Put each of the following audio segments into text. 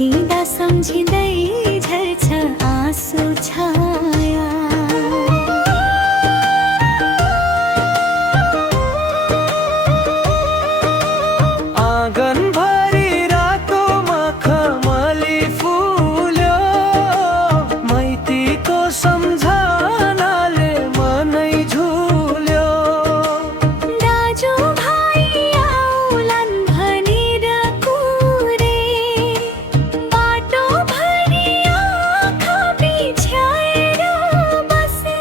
सम्झिँदा सम्झिँदै झर्छ आँसु छाया। आँगनभरि रातो मखमली फुल्यो, माइतीको सम्झनाले मनै झुल्यो। दाजु भाइ आउलान् भनेर कुरे, बाटोभरि आँखा बिछ्याएर बसे।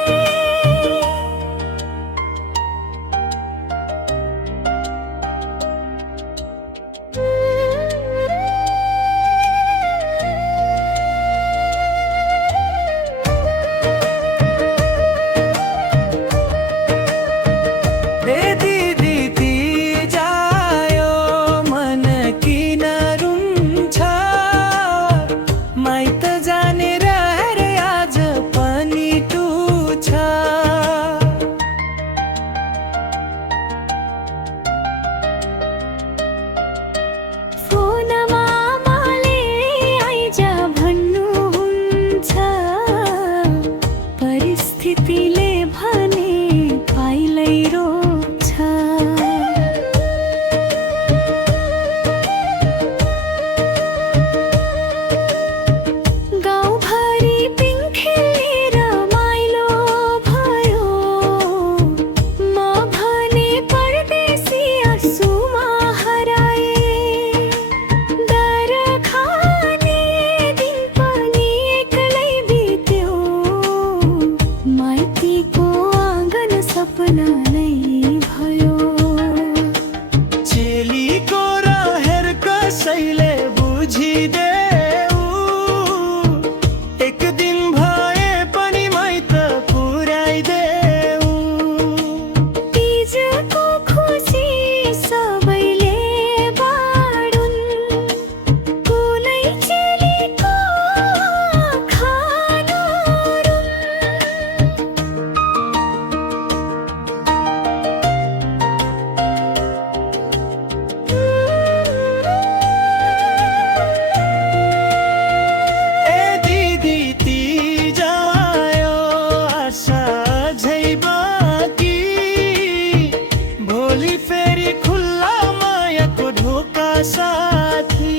ए दिदी ती जायो मन किन रुन्छ, माइत जाने रहर आज पनि टुछ। फोनमा आमाले आइज भन्नुहुन्छ, परिस्थितिले भने भाइलाई रोक्छ। गाउँभरि पिङ्खेर माइलो भयो, म भने परदेशी आँसुमा हराए। डर खाने दिन पनि एक्लै बित्यो, माइतीको आँगन सपना नै भयो। चेलीको रहर कसैले बुझिदेऊ, एक दिन भए पनि माइत पुर्याइदेऊ। तीजको खुसी सबैले बाँडुन्, कुनै चेलीको आँखा नरुन्। ए दिदी ती जायो आशा झै बाँकी, भोलि फेरि खुल्ला मायाको ढोका साथी।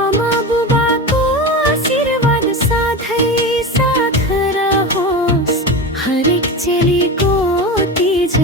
आमा बुबाको आशीर्वाद साथै साथ रहोस्, हरेक चेलीको तीज